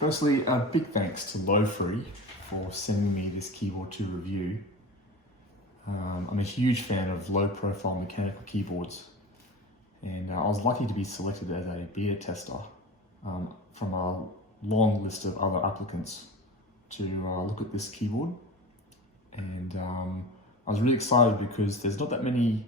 Firstly, a big thanks to Lofree for sending me this keyboard to review. I'm a huge fan of low-profile mechanical keyboards, and I was lucky to be selected as a beta tester from a long list of other applicants to look at this keyboard. And I was really excited because there's not that many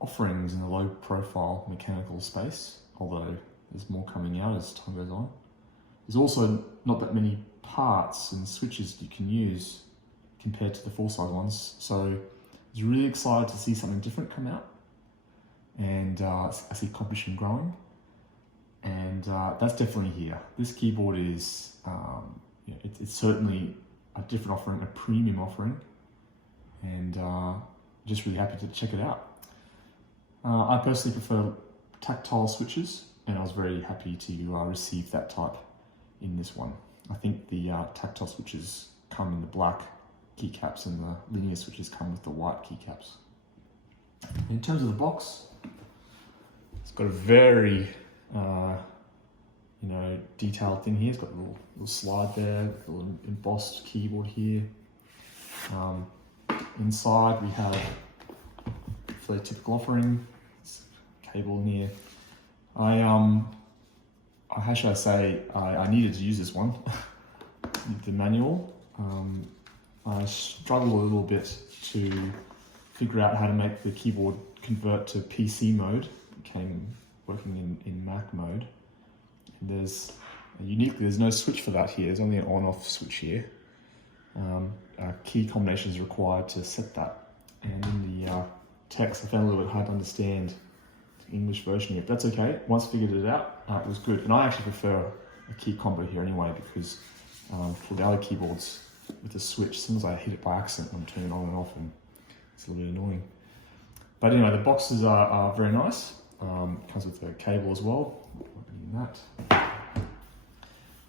offerings in the low-profile mechanical space, although there's more coming out as time goes on. There's also not that many parts and switches you can use compared to the full-size ones, so I was really excited to see something different come out, and I see competition growing, and that's definitely here. This keyboard is, it's certainly a different offering, a premium offering, and just really happy to check it out. I personally prefer tactile switches, and I was very happy to receive that type in this one. I think the tactile switches come in the black keycaps and the linear switches come with the white keycaps. In terms of the box, it's got a very detailed thing here. It's got a little slide there, a little embossed keyboard here. Inside we have a fairly typical offering. It's cable in here. How should I say, I needed to use this one, the manual. I struggled a little bit to figure out how to make the keyboard convert to PC mode. It came working in Mac mode. And uniquely, there's no switch for that here. There's only an on-off switch here. Key combination is required to set that. And in the text, I found a little bit hard to understand the English version here, but that's okay. Once I figured it out, it was good. And I actually prefer a key combo here anyway, because for the other keyboards with the switch, as soon as I hit it by accident, I'm turning it on and off, and it's a little bit annoying. But anyway, the boxes are very nice. Comes with a cable as well. That. In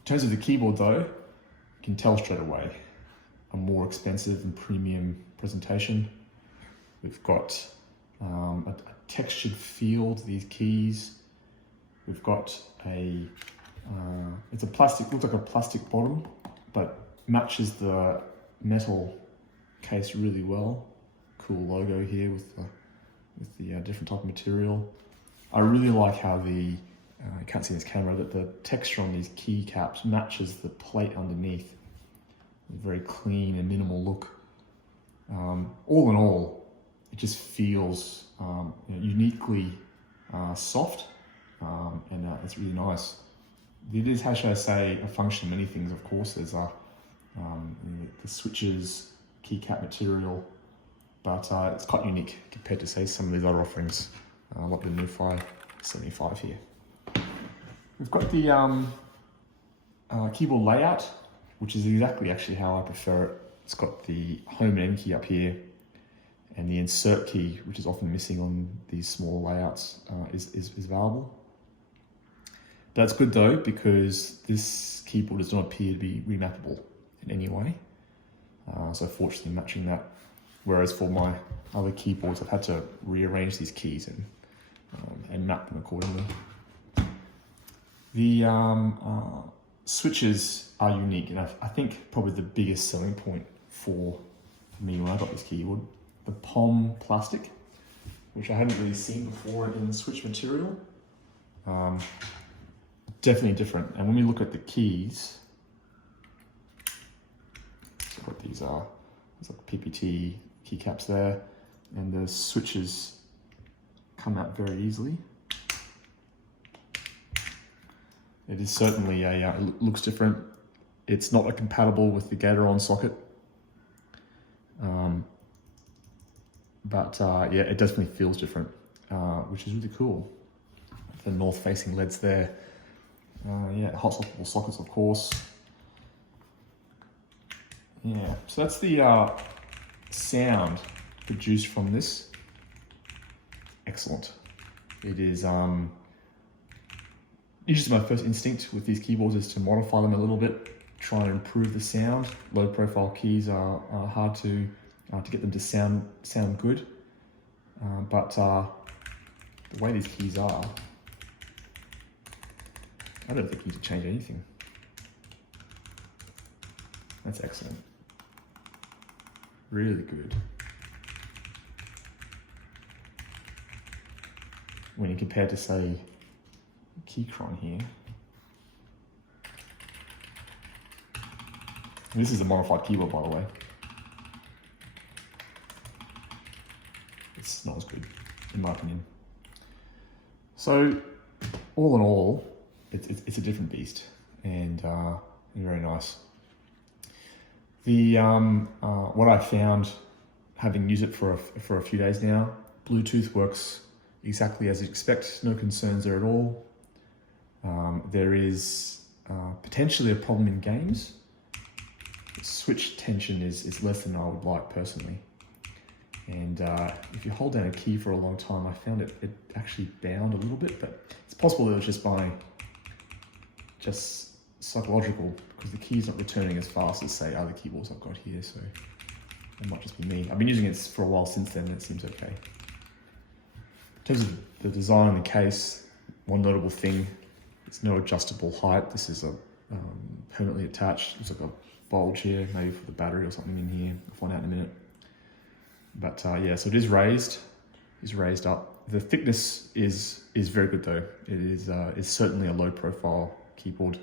terms of the keyboard though, you can tell straight away a more expensive and premium presentation. We've got a textured feel to these keys. We've got it's a plastic, looks like a plastic bottom, but matches the metal case really well. Cool logo here with the different type of material. I really like how you can't see in this camera, that the texture on these keycaps matches the plate underneath. A very clean and minimal look. All in all, it just feels uniquely soft, and it's really nice. It is, how should I say, a function of many things, of course. There's the switches, keycap material, but it's quite unique compared to, say, some of these other offerings, like the Lofree 75 here. We've got the keyboard layout, which is exactly actually how I prefer it. It's got the home and end key up here, and the insert key, which is often missing on these small layouts, is available. That's good though, because this keyboard does not appear to be remappable in any way. So fortunately matching that, whereas for my other keyboards, I've had to rearrange these keys and map them accordingly. The switches are unique, and I think probably the biggest selling point for me when I got this keyboard, the POM plastic, which I hadn't really seen before in switch material. Definitely different. And when we look at the keys, so what these are, there's like PPT keycaps there, and the switches come out very easily. It is certainly it looks different. It's not compatible with the Gatoron socket. But it definitely feels different, which is really cool. The north-facing LEDs there. Hot swappable sockets, of course. Yeah, so that's the sound produced from this. Excellent. It is usually my first instinct with these keyboards is to modify them a little bit, try and improve the sound. Low-profile keys are hard to get them to sound good, but the way these keys are, I don't think you need to change anything. That's excellent. Really good. When you compare to, say, Keychron here. This is a modified keyboard, by the way. It's not as good, in my opinion. So, all in all, it's a different beast, and very nice. The what I found, having used it for a few days now, Bluetooth works exactly as you expect. No concerns there at all. There is potentially a problem in games. Switch tension is less than I would like personally. And if you hold down a key for a long time, I found it actually bound a little bit, but it's possible it was just psychological, because the key's not returning as fast as, say, other keyboards I've got here, so it might just be me. I've been using it for a while since then, and it seems okay. In terms of the design on the case, one notable thing, it's no adjustable height. This is a permanently attached. Looks like a bulge here, maybe for the battery or something in here. I'll find out in a minute. But yeah, so it is raised. It's raised up. The thickness is very good though. It is certainly a low profile keyboard.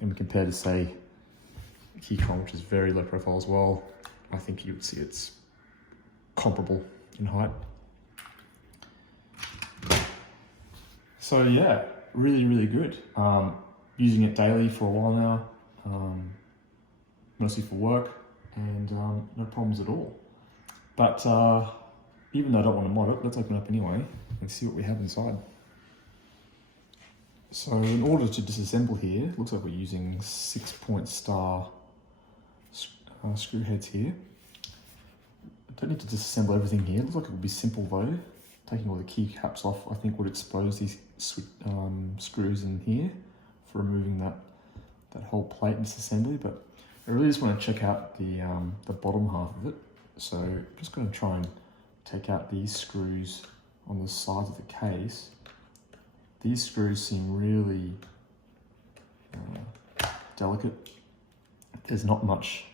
And compared to, say, Keychron, which is very low profile as well, I think you would see it's comparable in height. So yeah, really, really good. Using it daily for a while now, mostly for work, and no problems at all. But even though I don't want to mod it, let's open it up anyway and see what we have inside. So in order to disassemble here, looks like we're using 6-point star screw heads here. I don't need to disassemble everything here. Looks like it would be simple though. Taking all the keycaps off, I think, would expose these screws in here for removing that whole plate and disassembly. But I really just want to check out the bottom half of it. So I'm just going to try and take out these screws on the sides of the case. These screws seem really delicate. There's not much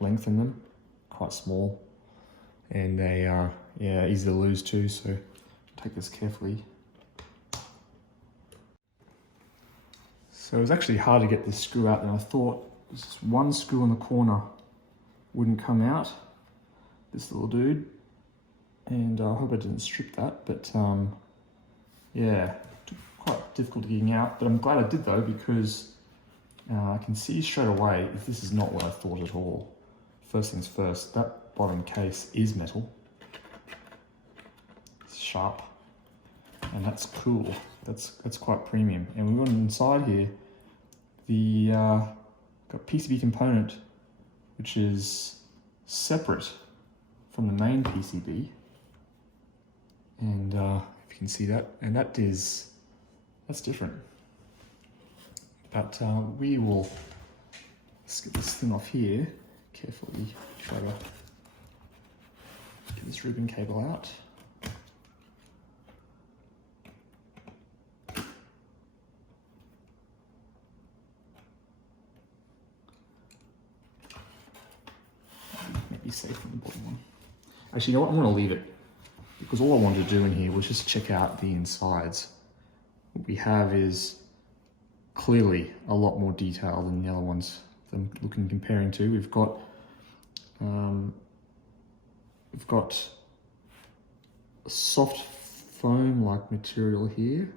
length in them, quite small, and they are easy to lose too, so take this carefully. So it was actually hard to get this screw out, and I thought this one screw in the corner wouldn't come out, this little dude, and I hope I didn't strip that, but yeah, quite difficult getting out, but I'm glad I did though, because I can see straight away if this is not what I thought at all. First things first, that bottom case is metal. It's sharp, and that's cool. That's quite premium. And we've got inside here the got PCB component, which is separate from the main PCB, and if you can see that, and that's different. But we will, let's get this thing off here carefully. Try to get this ribbon cable out. Maybe safe on the bottom one. Actually, you know what? I'm going to leave it, because all I wanted to do in here was just check out the insides. What we have is clearly a lot more detail than the other ones I'm comparing to. We've got a soft foam-like material here.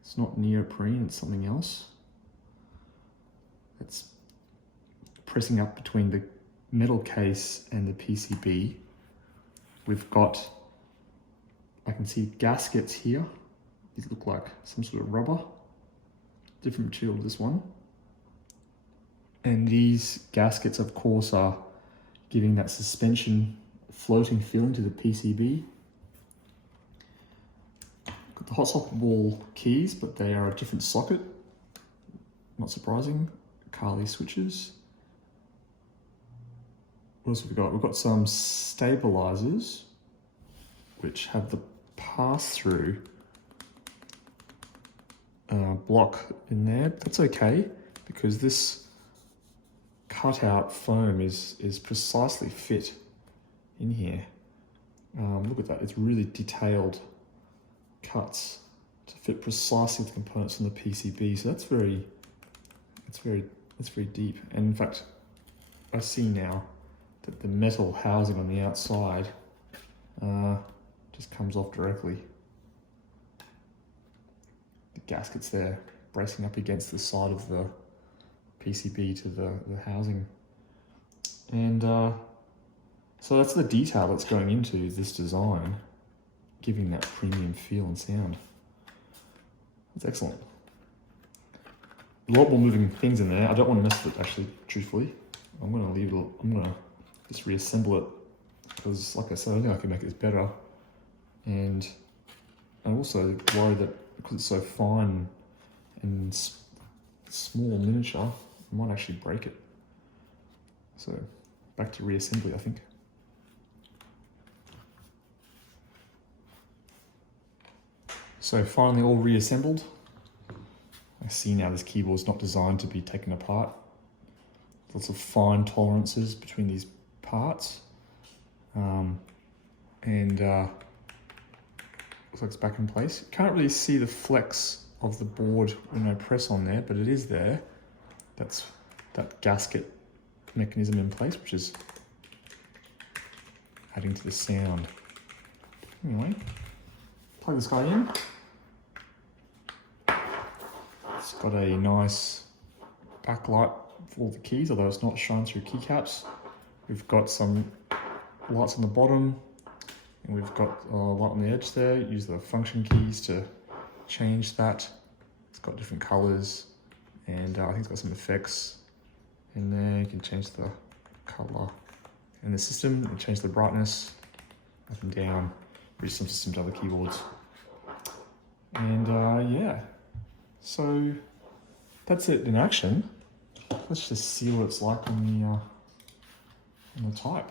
It's not neoprene, it's something else. It's pressing up between the metal case and the PCB. We've got, I can see gaskets here. These look like some sort of rubber. Different material to this one. And these gaskets, of course, are giving that suspension floating feeling to the PCB. Got the hot socket wall keys, but they are a different socket. Not surprising. Kali switches. What else have we got? We've got some stabilizers, which have the pass-through block in there. That's okay, because this cutout foam is precisely fit in here. Look at that, it's really detailed cuts to fit precisely the components on the PCB. So that's very deep. And in fact, I see now that the metal housing on the outside just comes off directly. The gasket's there, bracing up against the side of the PCB to the housing. And so that's the detail that's going into this design, giving that premium feel and sound. That's excellent. A lot more moving things in there. I don't want to mess with it, actually, truthfully. I'm going to leave it, I'm going to just reassemble it, because like I said, I think I can make this better. And I'm also worried that because it's so fine and small miniature, I might actually break it. So back to reassembly, I think. So finally all reassembled. I see now this keyboard is not designed to be taken apart. Lots of fine tolerances between these parts. Looks like it's back in place. Can't really see the flex of the board when I press on there, but it is there. That's that gasket mechanism in place, which is adding to the sound. Anyway, plug this guy in. It's got a nice backlight for all the keys, although it's not shown through keycaps. We've got some lights on the bottom, and we've got a light on the edge there. Use the function keys to change that. It's got different colors, and I think it's got some effects in there. You can change the color in the system and change the brightness up and down. Pretty some system to other keyboards. And yeah, so that's it in action. Let's just see what it's like on the type.